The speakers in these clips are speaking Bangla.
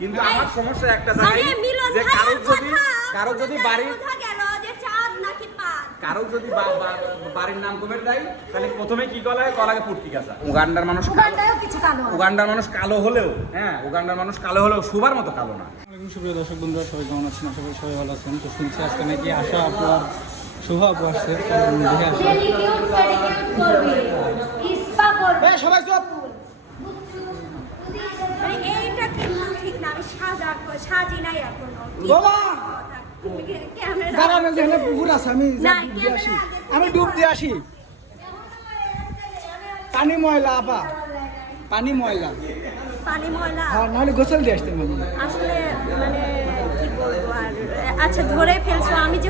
কিন্তু আমার সমস্যা একটা জানি যে কারো যদি বাড়ির নাম কমে দেয় তাহলে প্রথমে কি কলায় কলাকে পুটকি গাছা। উগান্ডার মানুষ কালো হলেও উগান্ডার মানুষ কালো হলেও সুবার মতো কালো না। সুপ্রিয় দর্শক বন্ধুরা, সবাই কেমন আছেন? আশা করি সবাই ভালো আছেন। তো শুনছি আজকে নাকি আশা আপু আর শুভ আপু আসছে। সবাই চুপ। এইটা কিন্তু ঠিক না, আমি সাজি নাই এখনো। পুকুর আছে, আমি ডুব দিয়ে আসি। পানি ময়লা আপা, পানি ময়লা নাহলে গোসল দিয়ে আসতে আসলে মানে কি বলবো আর। আচ্ছা ধরে ফেলছো, আমি যে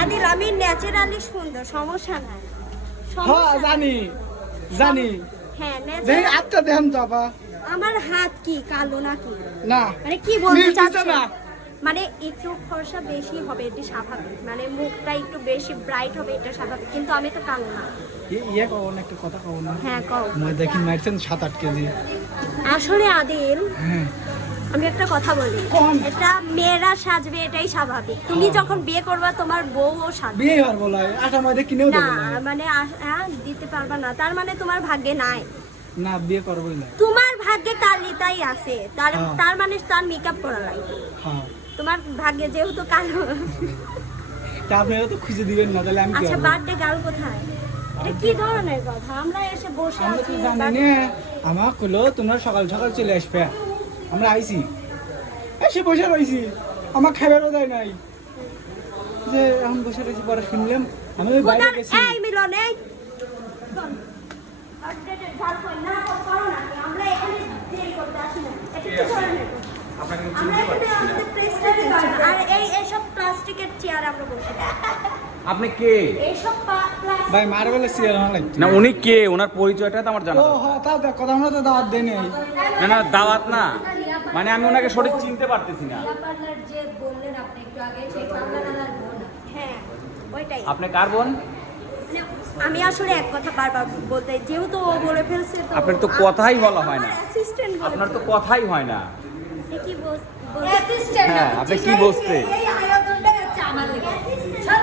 আদিল আমি ন্যাচারালি সুন্দর, সমস্যা নাই। হ্যাঁ জানি হ্যাঁ দেখি আটটা দেখান তো আপা। আমার হাত কি কালো নাকি? না মানে কি বলতে চাচ্ছেন? মানে একটু ফর্সা বেশি হবে এটা স্বাভাবিক, মানে মুখটা একটু বেশি ব্রাইট হবে এটা স্বাভাবিক, কিন্তু আমি তো কালো না। একটা কথা কও না। হ্যাঁ কও। দেখি মারছেন 7-8 কেজি। আসলে আদিল আমি একটা কথা বলি, এটা মেয়েরা সাজবে এটাই স্বাভাবিক। তুমি যখন বিয়ে করবা তোমার বউও সাজবে। বিয়ে আর বলাই আটা ময়দা কিনেও দেব না, মানে দিতে পারবা না, তার মানে তোমার ভাগ্যে নাই। না বিয়ে করবই না। তোমার ভাগ্যে কালিটাই আছে, তার মানে তার মেকআপ করা লাগবে। হ্যাঁ তোমার ভাগ্যে যেহেতু কালো। তা আপনারা তো খুঁজে দিবেন না, তাহলে আমি কি? আচ্ছা বার্থডে গার্ল কোথায়? এটা কি ধরনের কথা? আমরা এসে বসে আছি। জানি না, আমার কইলো তোমরা সকাল সকাল চলে আসবে। আমরা আইছি, এসে বসে রইছি, আমার খাবারও দেয় নাই যে এখন বসে রইছি। পরে শুনলাম আমি ওই বাইরে গেছি। এই মিলন এই বার্থডে গার্ল কই না করো না, আমরা এখানে দেরি করতে আসি না। এটা কি ধরনের? আর এইসব প্লাস্টিকের চেয়ার আমরা বসে। আপনি কে? এইসব ভাই মার্বেল চেয়ার না লাগছে না, উনি কে? ওনার পরিচয়টা তো আমার জানা। ও হ্যাঁ তা দেখ কথা, আমরা তো দাওয়াত দেই নাই। না দাওয়াত না, মানে আমি ওনাকে সঠিক চিনতে পারতেছি না। যে বললেন আপনি একটু আগে সেই কামলানার বোন। হ্যাঁ ওইটাই। আপনি কার বোন? আমি আসলে এক কথা বারবার বলতে, যেহেতু ও বলে ফেলছে তো। আপনার তো কথাই বলা হয় না। অ্যাসিস্ট্যান্ট আপনার তো কথাই হয় না। কি অ্যাসিস্ট্যান্ট? হ্যাঁ আপনি কি বলতে? এই আয়োজনটা হচ্ছে আমার লাগি। চল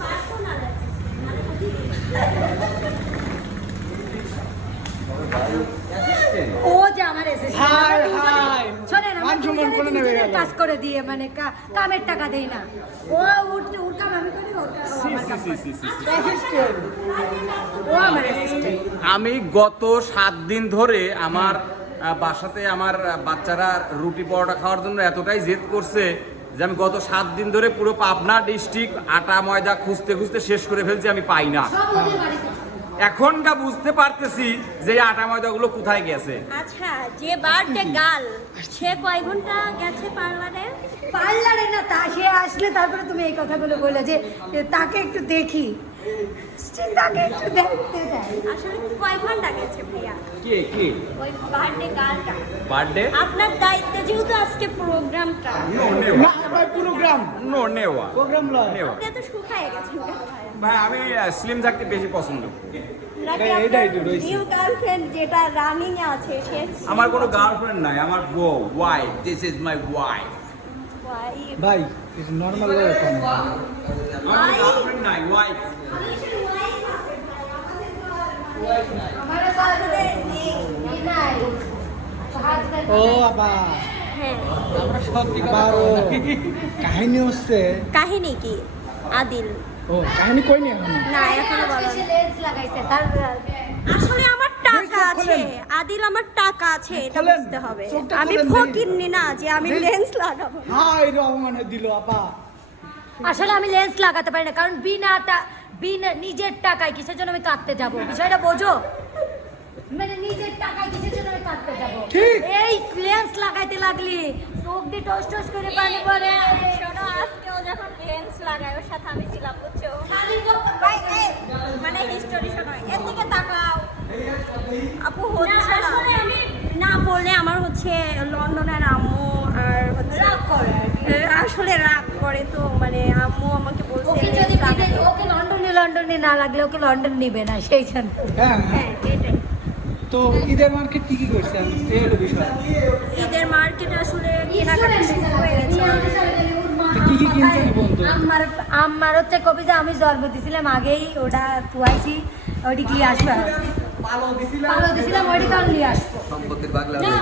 পার্সোনাল ও যে আমার অ্যাসিস্ট্যান্ট কাজ করে দিয়ে, মানে কামের টাকা দেই না। ও ওর কাম আমি করি, ও আমার অ্যাসিস্ট্যান্ট। আমি গত 7 দিন ধরে আমার বাসাতে আমার বাচ্চারা রুটি পরোটা খাওয়ার জন্য এতটাই জেদ করছে যে আমি গত 7 দিন ধরে পুরো পাবনা ডিস্ট্রিক্ট আটা ময়দা খুঁজতে শেষ করে ফেলছি, আমি পাই না। এখনটা বুঝতে পারতেছি যে আটা ময়দাগুলো কোথায় গেছে। আচ্ছা যে বার্থডে গার্ল সে কয় ঘন্টা গেছে পার্লারে না, তা সে আসলে তারপরে তুমি এই কথাগুলো বলে যে তাকে একটু দেখি, তাকে একটু দেখতে চাই। আসলে কয় ঘন্টা গেছে ভাইয়া? কে ওই বার্থডে গার্লটা। বার্থডে আপনার দায়িত্বে যেহেতু আজকে প্রোগ্রামটা। না ভাই প্রোগ্রাম নেওয়া। আপনি তো শুকায় গেছেন ভাই, আমি স্লিম থাকতে বেশি পছন্দ করি। নিউ গার্লফ্রেন্ড যেটা রানিং এ আছে সে? আমার কোনো গার্লফ্রেন্ড নাই, আমার বউ, wife. This is my wife. ভাই ইজ নরমাল ওয়ে। আমার গার্লফ্রেন্ড নাই, ওয়াইফ। ও বাবা হ্যাঁ কাহিনী হচ্ছে। কাহিনী কি আদিল? ও কাহিনী কই নি এখন? না এখনো বলা সে লেন্স লাগাইছে তার। আসলে আমার টাকা আছে আদিল, আমার টাকা আছে, এটা বুঝতে হবে। আমি ফকিন্নি না যে আমি লেন্স লাগাবো। হাই রে মানে দিল আপা। আসলে আমি লেন্স লাগাতে পারি না, কারণ বিনা নিজের টাকায় কিসের জন্য আমি কাটতে যাব? বিষয়টা বোঝো, মানে নিজের টাকায় কিসের জন্য আমি কাটতে যাব? এই লেন্স লাগাইতে লাগলি চোখ দিয়ে টস টস করে পানি পড়ে। শোনো আজকেও যখন লেন্স লাগাই ওর সাথে আমি ছিলাম, বুঝছো? মানে হিস্টোরি শোনো, এর দিকে তাকাও আপু। হচ্ছে আমি না বললে আমার হচ্ছে লন্ডনের আম্মু আর হচ্ছে রাগ করে, আসলে রাগ করে তো, মানে আম্মু আমাকে বলছে ওকে লন্ডনে না লাগলে ওকে লন্ডন নিবে না, সেই জন্য। হ্যাঁ হ্যাঁ এটাই। তো ঈদের মার্কেট কি করছেন এই হলো বিষয়। ঈদের মার্কেট আসলে কেনাকাটা শুরু হয়ে গেছে। কি কি কিনছেন বন্ধু? আমার হচ্ছে কবি যে আমি জন্ম দিছিলাম আগেই ওটা পুয়াইছি ওইটি কি আসবে পালো দিছিলাম ওইটি কাল নিয়ে আসবো সম্পত্তির বাগলা না,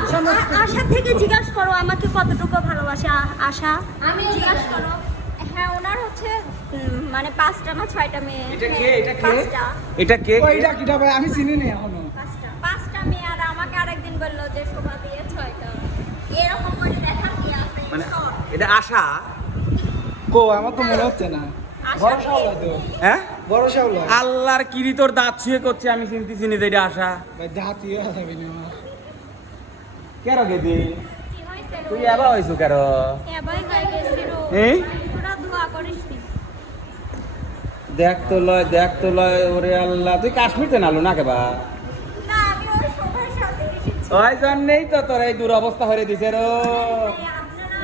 আশা থেকে জিজ্ঞাসা করো আমাকে কতটুকু ভালোবাসে আশা। আমি জিজ্ঞাসা করো। হ্যাঁ, ওনার হচ্ছে মানে 5টা না 6টা মেয়ে। এটা কে? এটা কে? 5টা। এটা কে? ওইটা কিটা ভাই আমি চিনি না এখনো। 5টা মেয়ে। আর আমাকে আরেকদিন বললো যে শোভা দিয়ে 6টা। এরকম করে দেখার কি আছে? মানে এটা আশা? কো আমার তো মনে হচ্ছে না। বড় শাওলা তো। হ্যাঁ, বড় শাওলা। আল্লাহর কিরি তোর দাঁত ছুঁয়ে করছে, আমি চিনতেছি না যে এটা আশা। ভাই দাঁতই হবে না। কেন গেদি কি হয়েছে? তুই আবার হইছো কেন? এবাই গাই গেছিল। এই তোরা দোয়া করিস নি। দেখ তো লয় ওরে আল্লাহ, তুই কাশ্মীরতে নালো না কেবা? না, আমি ওই শোভার সাথে এসেছি। ওই জন্যই তো তোর এই দুরবস্থা হয়ে দিছে রো।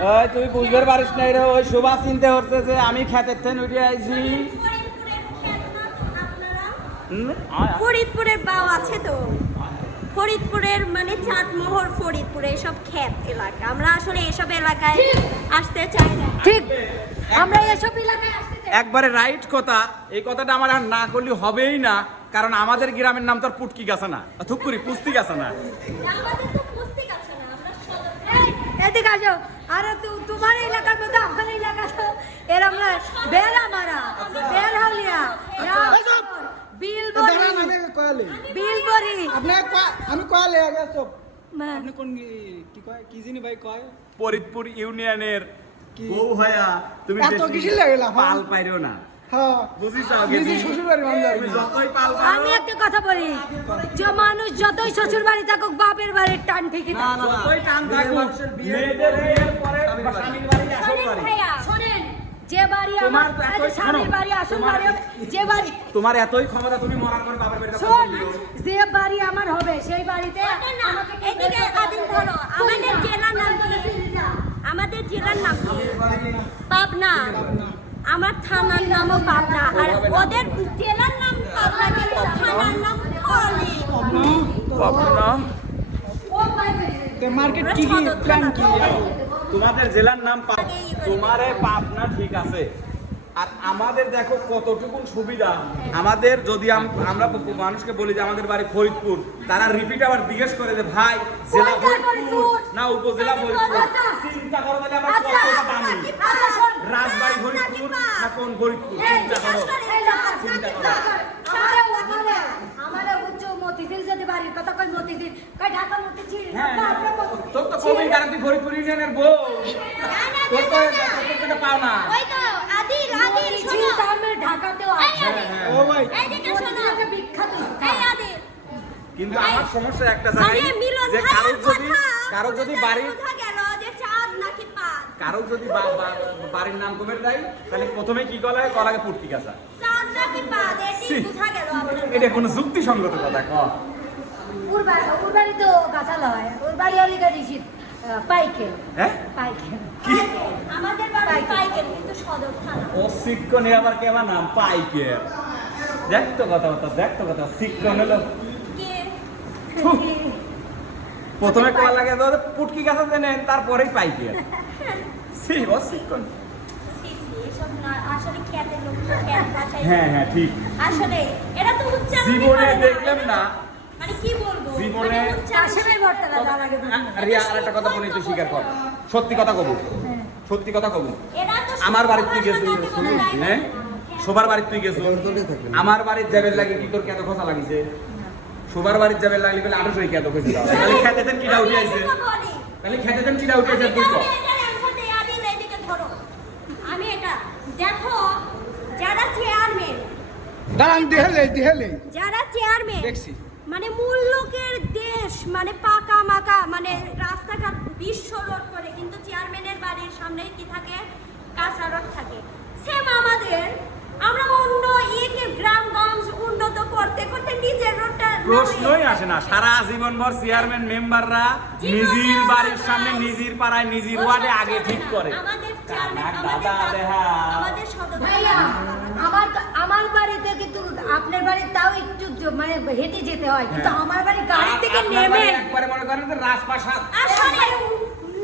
ওই তুই বুঝতে পারিস নাই রে, ওই শোভা চিনতে হচ্ছে যে আমি খেতের থেন উঠে আইছি। ফরিদপুরের বাও আছে তো। ফরিদপুরের মানে চাটমোহর, ফরিদপুরে এসব ক্ষেত এলাকা। আমরা আসলে এসব এলাকায় আসতে চাই না। ঠিক আমরা এসব এলাকায় আসতে চাই। একবারে রাইট কথা। এই কথাটা আমার আর না করলে হবেই না, কারণ আমাদের গ্রামের নাম তোর পুটকি গাছা না, থুকুরি পুস্তি গাছা না। আমাদের তো পুস্তিক আছে না, আমরা সদর। এই, এদিকে আসো। আরে তোমার এলাকার মধ্যে আমার এলাকা তো এরম না। বেড়া মারা বের হালিয়া বিলবরি দাঁড়ান আমি কয়ালে। বিলবরি আমি কয়ালে আগে সব। মা- আপনি কোন কি কয় কি জিনি ভাই কয়? ফরিদপুর ইউনিয়নের কি? বউ হয়া তুমি এত বেশি কিসের লাগে লাফা? পাল পাইরো না, হ্যাঁ। বুঝিস? নিজে শ্বশুর বাড়ি বান্ধব। তুমি যতই পাল আমি একটা কথা বলি, যে মানুষ যতই শ্বশুর বাড়ি থাকুক বাপের বাড়ির টান ঠিকই থাকে। যতই টান থাকুক, মেয়েদের বিয়ের পরে স্বামীর বাড়ি আসল শোনেন বাড়ি। ভাইয়া, শোনেন, যে বাড়ি আমার তোমার এই যে স্বামীর বাড়ি আসল বাড়ি হবে, যে বাড়ি তোমার এতই ক্ষমতা, তুমি মরার পরে বাবার বাড়িতে শোন, যে বাড়ি আমার হবে সেই বাড়িতে ওটা না, এদিকে আদিন ধরো। আমাদের জেলার নাম কি? আমাদের জেলার নাম কি? পাবনা। আমার থানার নামও পাবনা। আর ওদের জেলার নাম পাবনা, কিন্তু থানার নাম ফলি। পাবনা। ও বাড়ি তো মার্কেট কি কি প্ল্যান কি? তোমাদের জেলার নাম তোমারে পাবনা, ঠিক আছে। আর আমাদের দেখো কতটুকু সুবিধা। আমাদের যদি আমরা মানুষকে বলি যে আমাদের বাড়ি ফরিদপুর, তারা রিপিট আবার জিজ্ঞেস করে যে ভাই জেলা ফরিদপুর না উপজেলা ফরিদপুর। চিন্তা করো তাহলে আমার কতটা দামি। আচ্ছা শোন, রাজবাড়ি ফরিদপুর না কোন ফরিদপুর, চিন্তা করো। আমারে উচ্চ মতিঝিল যদি বাড়ির কথা কই মতিঝিল কই ঢাকা মতিঝিল হ্যাঁ, তোর তো কবি গ্যারান্টি ফরিদপুর ইউনিয়নের বউ, তোর তো তোর পাও না। ওই তো আদিল, আদিল মতিঝিল শোনো। তো আমার ঢাকাতেও এই আছে। আদিল, ও ভাই এইদিকে শোনো। মতিঝিল বিখ্যাত এই স্থান। আদিল, কিন্তু আমার সমস্যা একটা মানে জানি মিলন যে ভাইয়ের কথা কারো যদি বাড়ির বোঝা গেল যে চাঁদ নাকি পাঁচ। কারো যদি বাড়ির নাম কমে দেয়, তাহলে প্রথমে কি গলায় গলাকে পুটকি গাছা। চাঁদ নাকি পাঁচ, এটি ছি। বোঝা গেল আপনার। এটা কোনো যুক্তিসঙ্গত কথা ক? ওর বাড়ি তো গাছা লয়, ওর বাড়ি হলি গাড়ি পাইকে হ্যাঁ পাইকে। কি আমাদের বাড়ি পাইকেন, কিন্তু সদর থানা। ও শিক্ষণ আবার কেমন নাম পাইকে? দেখ তো কথা শিক্ষণ হলো কে? প্রথমে কয়া লাগে তো পুটকি গাছা দেন, তারপরেই পাইকে। সি ও শিক্ষণ। ছি, ছি, এসব না, আসলে খ্যাতের লোক, খ্যাত বাছাই। হ্যাঁ হ্যাঁ ঠিক। আসলে এরা তো উচ্চারণ জীবনে দেখলাম না, মানে কি বলবো, জীবনে- মানে উচ্চারণ- আসলে ভর্তাটা যাওয়ার আগে রিয়া আরেকটা কথা বলি, তুই স্বীকার কর। সত্যি কথা কব, সত্যি কথা কব। এরা তো আমার বাড়িতে তুই গেছিস, সবার সাথে কোনো যায় না। হ্যাঁ সবার বাড়িতে তুই গেছিস, আমার বাড়ির যাবের লাগে কি তোর কেত খোঁচা লাগিছে? সবার বাড়ির যাবের লাগলি বলে 800 কেত খোঁজে দাও, তাহলে খেতে দেন কিটা উঠে আইছে, আমি তো বলি। তাহলে খেতে দেন কিটা উঠে আইছে তুই কর। আমি এটা দেখো, যারা চেয়ারম্যান, দাঁড়ান দেহেলে যারা চেয়ারম্যান দেখছি। মানে মূল লোকের দেশ, মানে পাকা মাকা, মানে রাস্তাঘাট বিশ্ব রোড করে, কিন্তু চেয়ারম্যানের বাড়ির সামনে কি থাকে? কাঁচা রোড থাকে। সেম আমাদের, আমরা অন্য ইয়েকে গ্রামগঞ্জ উন্নত করতে করতে নিজের রোডটা প্রশ্নই আসে না। সারা জীবন ভর চেয়ারম্যান মেম্বাররা নিজের বাড়ির সামনে, নিজের পাড়ায়, নিজের ওয়ার্ডে আগে ঠিক করে। আমাদের চেয়ারম্যান দাদা দেহা আমাদের সদস্য ভাইয়া আমার বাড়িতে কিন্তু আপনার বাড়ি তাও একটু মানে হেঁটে যেতে হয়, কিন্তু আমার বাড়ি গাড়ি থেকে নেমে একবারে মনে করেন যে রাজপ্রাসাদ আসলে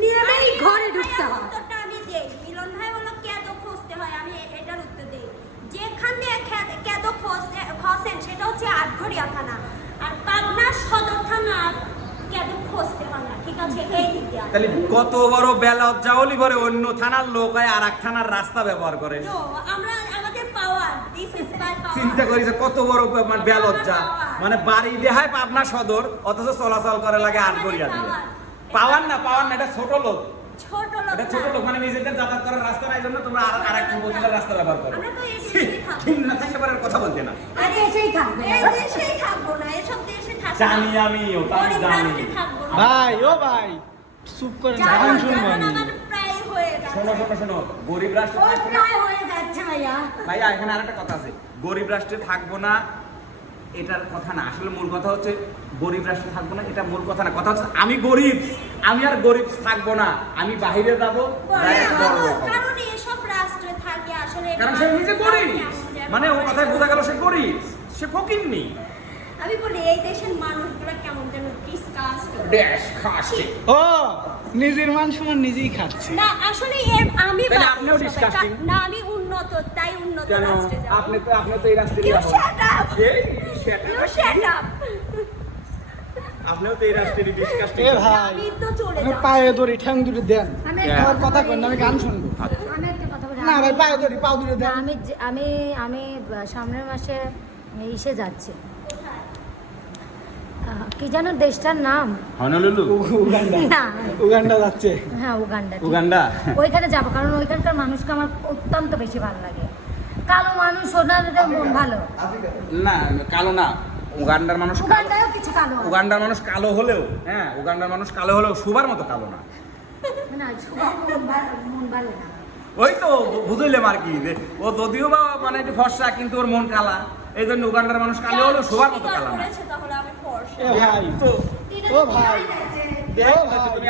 নেমেই ঘরে ঢুকতে হয়। উত্তরটা আমি দেই। মিলন ভাই বলল কেদ খুঁজতে হয়, আমি এটার উত্তর দেই। যেখান দিয়ে কেদ খসেন সেটা হচ্ছে আটঘরিয়া থানা, আর পাবনা সদর থানা কেদ খুঁজতে হয় না, ঠিক আছে? এই দিক দিয়ে তাহলে কত বড় বেলজ্জা হলি পরে অন্য থানার লোক হয় আর এক থানার রাস্তা ব্যবহার করে। আমরা আমাদের পাওয়ার, দিস ইজ মাই পাওয়ার। চিন্তা করেছে কত বড় মানে বেলজ্জা, মানে বাড়ি দেহায় পাবনা সদর অথচ চলাচল করে লাগে আটঘরিয়া দিয়ে। পাওয়ার না এটা ছোট লোক, ছোট লোক এটা ছোট লোক, মানে নিজেদের যাতায়াত করার রাস্তা নাই জন্য তোমরা আর এক উপজেলার রাস্তা ব্যবহার করো। আমরা তো এই দেশেই থাকবো। ঠিক না থাকলে পরে আর কথা বলতে না। আর এসেই থাকবে। এই দেশেই থাকবো না, এসব দেশে থাকবো জানি আমিও, তাই গরিব জানি। রাষ্ট্রে থাকবো না। ভাই ও ভাই চুপ করেন, যেমন গান শুনবো যেমন আমি। আমার প্রায় হয়ে যাচ্ছে। শোনো গরিব রাষ্ট্রে ওই প্রায় হয়ে যাচ্ছে ভাইয়া। ভাইয়া এখানে আরেকটা কথা আছে, গরিব রাষ্ট্রে থাকবো না এটার কথা না, আসলে মূল কথা হচ্ছে গরিব রাষ্ট্রে থাকবো না, এটা মূল কথা না। কথা হচ্ছে আমি গরিব, আমি আর গরিব থাকবো না, আমি বাইরে যাবো, direct বড় লোক হবো। কারণ এসব রাষ্ট্রে থাকে আসলে, কারণ সে নিজে গরিব, মানে ও কথায় বোঝা গেল সে গরিব, সে ফকিন্নি। আমি বলি এই দেশের মানুষগুলো কেমন যেন ডিসকাস্ট। দেশ খাচ্ছে। ও নিজের মান সমান নিজেই খাচ্ছে। না আসলে আমি তাহলে বাদ আপনিও দিই সবাই। disgusting? না আমি উন্নত, তাই উন্নত কেন রাষ্ট্রে যাব। আপনি তো এই রাষ্ট্রেরই You বাহক। shut up! এই, shut up. You shut up! আপনিও তো এই রাষ্ট্রেরই ডিসকাস্টিং। এ ভাই আমি তো চলে আমি যাব। পায়ে ধরি, ঠ্যাং দুটো দেন, আমি হ্যাঁ। আমার কথা কই না, আমি গান শুনবো। আমি একটা কথা বলি। না ভাই পায়ে ধরি, পাও দুটো না, দেন। আমি সামনের মাসে ইসে যাচ্ছি, কি জানো দেশটার নাম? হনলুলু, উগান্ডা, না, উগান্ডা যাচ্ছে। হ্যাঁ উগান্ডা। উগান্ডা। ওইখানে যাবো কারণ ওইখানকার মানুষকে আমার অত্যন্ত বেশি ভালো লাগে। কালো মানুষ, ওনাদের মন ভালো। না কালো না, উগান্ডার মানুষ কালো। উগান্ডায়ও কিছু কালো আছে। উগান্ডার মানুষ কালো হলেও, হ্যাঁ উগান্ডার মানুষ কালো হলেও সুবার মতো কালো না। না, সবার মন ভালো না। ওই তো বুঝইলাম আর কি, যে ও যদিও বা মানে একটু ফর্সা কিন্তু ওর মন কালা, এই জন্য উগান্ডার মানুষ কালো হলেও সুবার মতো কালা না। করেছে তাহলে আমি ফর্সা। এ ভাই তো ও ভাই দেখ ও ভাই তুমি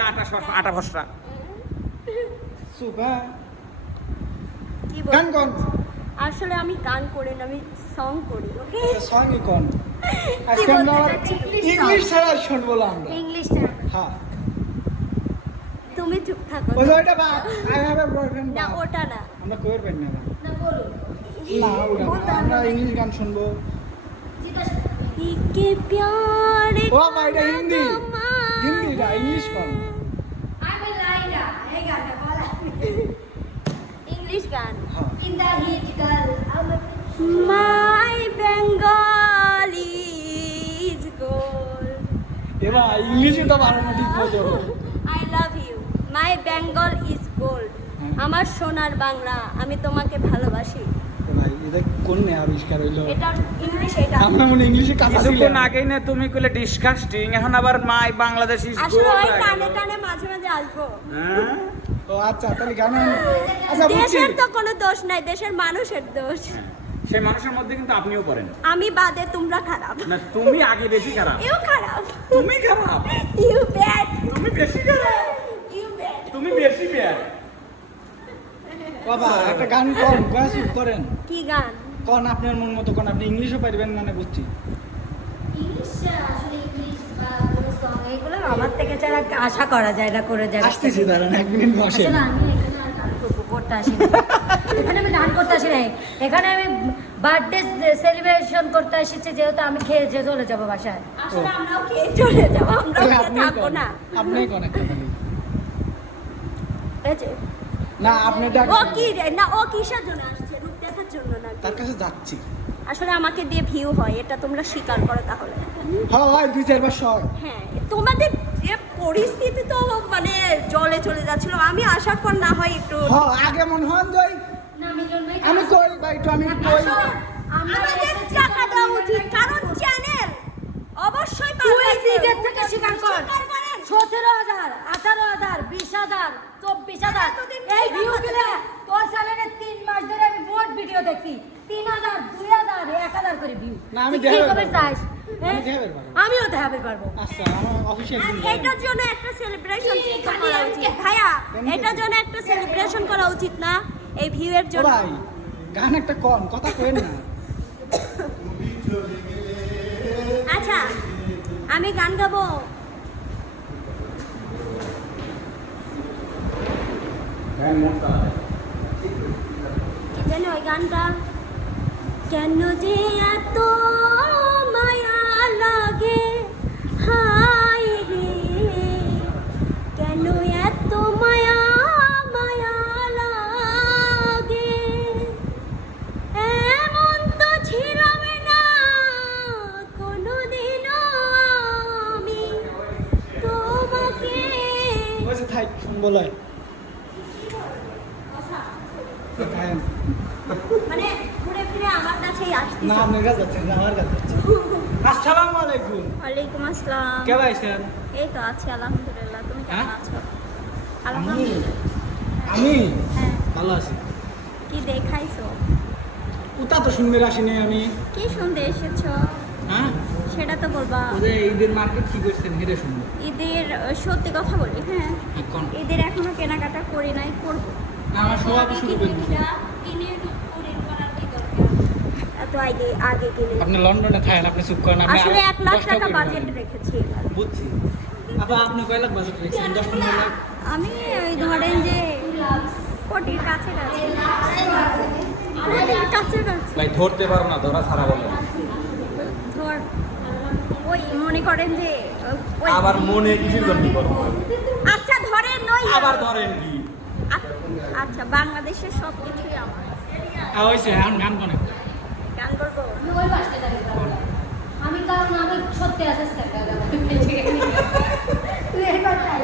আটা ফর্সা। চুপ, হ্যাঁ কি গান বল? কোন আসলে আমি গান করি না, আমি সং করি, ওকে? সঙ্গই কোন কি আজকে আমরা বলতে চাচ্ছি? ইংলিশ ছাড়া শুনবো না আমরা। ইংলিশটা হ্যাঁ তুমি চুপ থাকো। ওই যে ওইটা বাদ, আই হ্যাভ এ বয়ফ্রেন্ড না ওটা না। আমরা কইর পারি না। না বলুন। না ওটা আমরা ইংলিশ গান শুনবো। ইকে প্যারে ও ভাই এটা হিন্দি, হিন্দি না ইংলিশ কোন? আমি লাইলা এই গানটা বলা। ইংলিশ গান। হ্যাঁ in the heat girl my Bengal is gold, এ ভাই ইংলিশে তো পারো না ঠিক মতো। I love you, my Bengal is gold. আমার সোনার বাংলা, আমি তোমাকে ভালোবাসি। এ ভাই এটা কোন নে আবিষ্কার হইলো? এটা ইংলিশ, এটা আমরা মনে ইংলিশে কাঁচা ছিল কিছুক্ষণ আগেই না তুমি কইলে ডিসকাস্টিং, এখন আবার মাই বাংলাদেশ ইজ আসলে ওই টানে টানে মাঝে মাঝে আসবো। ও আচ্ছা তাহলে গান আচ্ছা বুঝছি। দেশের তো কোনো দোষ নাই, দেশের মানুষের দোষ। সেই মানুষের মধ্যে কিন্তু আপনিও পড়েন আমি বাদে তোমরা খারাপ। না, তুমি আগে বেশি খারাপ। ইউ খারাপ, তুমি খারাপ, ইউ ব্যাড, তুমি বেশি খারাপ, ইউ ব্যাড। তুমি বেশি ব্যাড। বাবা একটা গান কোন গান শুট করেন কি গান? কোন আপনার মন মতো কোন, আপনি ইংলিশও পারবেন মানে বুঝছি। ইংলিশ আসলে ইংলিশ বা কোনো সং এগুলো আমার থেকে ছাড়া আশা করা যায় না, করে যায়। আসতেছি দাঁড়ান এক মিনিট বসে। আসলে আমি এখানে আর গান করতে আসি না। এখানে আমি গান করতে আসি নাই, এখানে আমি বার্থডে সেলিব্রেশন করতে এসেছি, যেহেতু আমি খেয়ে যে চলে যাবো বাসায়। আসলে আমরাও কে চলে যাবো, আমরাও তাহলে কে আপনি থাকবো কোন, না। আপনি কোন একটা গান। এই যে, না আপনি ডাক ও কি রে? না ও কিসের জন্য আসছে? রূপ দেখার জন্য না? তার কাছে যাচ্ছি। আসলে আমাকে দিয়ে ভিউ হয়, এটা তোমরা স্বীকার করো তাহলে। হ্যাঁ ভাই 2-4 বার শখ। হ্যাঁ, তোমাদের যে পরিস্থিতি তো মানে জলে চলে যাচ্ছিল, আমি আসার পর না হয় একটু হ্যাঁ আগে মন হন যাই না মিলন ভাই, আমি কই ভাই একটু আমি কই। আমরা আমাদের এসেছি টাকা দেওয়া উচিত, কারণ চ্যানেল অবশ্যই তুই পাল্টাচ্ছে। নিজের থেকে স্বীকার কর। স্বীকার করেন। 17,000, 18,000, 20,000, 24,000 এই ভিউ গুলো তোর চ্যানেলে 3 মাস ধরে আমি মোট ভিডিও দেখি। 3,000, 2,000, 1,000 করে ভিউ। না, আমি তুই কি দেখবো। খবর চাস? আমি দেখাতে পারবো। আমিও দেখাতে পারবো। আচ্ছা আমার অফিসিয়াল এটার জন্য একটা সেলিব্রেশন করা উচিত ভাইয়া, এটার জন্য একটা সেলিব্রেশন করা উচিত না এই ভিউয়ের ও জন্য? ভাই গান একটা কম কথা কইেন না। আচ্ছা আমি গান গাবো। কি জানি ওই গানটা, কেন যে এত মায়া লাগে হায় রে, কেন এত মায়া মায়া লাগে, এমন তো ছিলাম না কোনোদিনও আমি তোমাকে। বসে থাক বলে গায়েন মানে ঘুরে ফিরে আমার কাছেই না আসতেছে। আপনার কাছে যাচ্ছেন না আমার কাছে যাচ্ছেন। আসসালামু আলাইকুম। ওয়ালাইকুম আসসালাম। কে ভাইছেন? এই তো আছি আলহামদুলিল্লাহ, তুমি কেমন হ্যাঁ? আছো? আমি আলহামদুলিল্লাহ। আমি হ্যাঁ, ভালো আছি। কি দেখাইছো? উতা তো শুনবে আসিনি আমি। কি শুনতে এসেছো হ্যাঁ সেটা তো বলবা। ওদের ঈদের মার্কেট কি করছেন হেরে শুনবো। ঈদের সত্যি কথা বলি, হ্যাঁ এখন ঈদের এখনো কেনাকাটা করি নাই, করবো। আমার সবাই শুরু করে দিয়েছে। এত আগে আগে গেলে আপনি লন্ডনে থাকেন, আপনি চুপ করেন। আপনি আসলে আরো 1 লাখ 10 টাকা করে বাজেট বলেন। রেখেছি এবার। বুঝছি। আবার আপনি কয় লাখ বাজেট রেখেছেন? 10-15 লাখ। আমি ওই ধরেন যে কোটির কাছে কাছে, কোটির কাছে কাছে ভাই ধরতে পারো না, ধরা ছাড়া বলে। ধর ওই মনে করেন যে ওই আবার মনে কিছু জন্য করো, আচ্ছা ধরেন নই আবার ধরেন কি? আচ্ছা বাংলাদেশের সব কিছুই আমার। হইছে এখন গান কোনে? গান করবো? আমি ওই পাশে দাঁড়িয়ে থাকবো। আমি কারণ আমি সত্যি আছে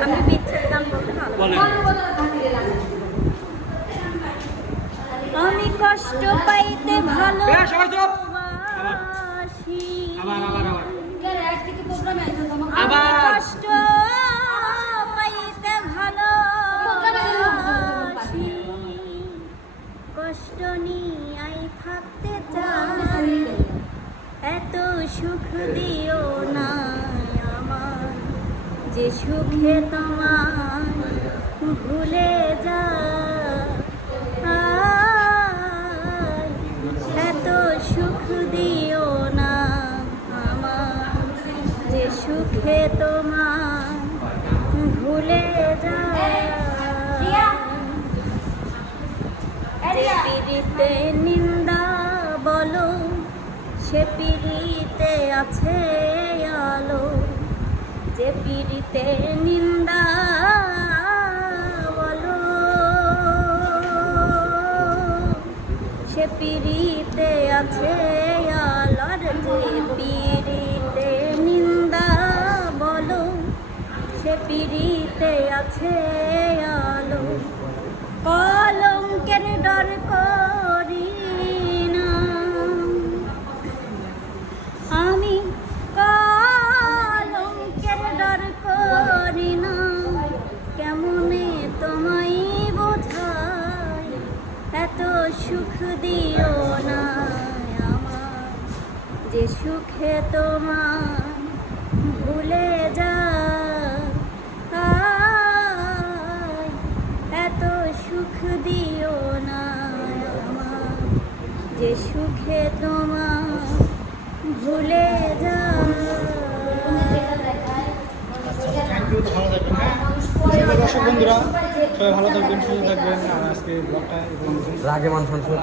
আমি বিচ্ছেদ গান বলতে ভালো। বলেন। আমি কষ্ট পাইতে ভালো এ, সবাই চুপ। বাসি। আবার। প্রোগ্রামে আইছো তোমাকে আমি আবার। কষ্ট পাইতে ভালো বাসি। কষ্ট নিয়ে থাকতে চাই, এত সুখ দিও না আমার, যে সুখে তোমার ভুলে যা। এত সুখ দিও না আমার, যে সুখে তোমার ভুলে যা। যে পিড়িতে নিন্দা বলো, সে পিড়িতে আছে আলো, যে পিড়িতে নিন্দা বলো, সে পিড়িতে আছে আলোর, যে পিড়িতে নিন্দা বলো, সে পিড়িতে আছে আলো। কলঙ্কের ডর করি না আমি, কলঙ্কের ডর করি না, কেমনে তোমায় বোঝাই, এত সুখ দিও না আমার, যে সুখে তোমার ভুলে যা। এত সুখ দিও না আমার, যে সুখে তোমার ভুলে যা। থ্যাংক ইউ, ভালো থাকবেন। হ্যাঁ দর্শক বন্ধুরা সবাই ভালো থাকবেন, সুস্থ থাকবেন। আর আজকে ব্লগটা এবং রাগে মান সংশয়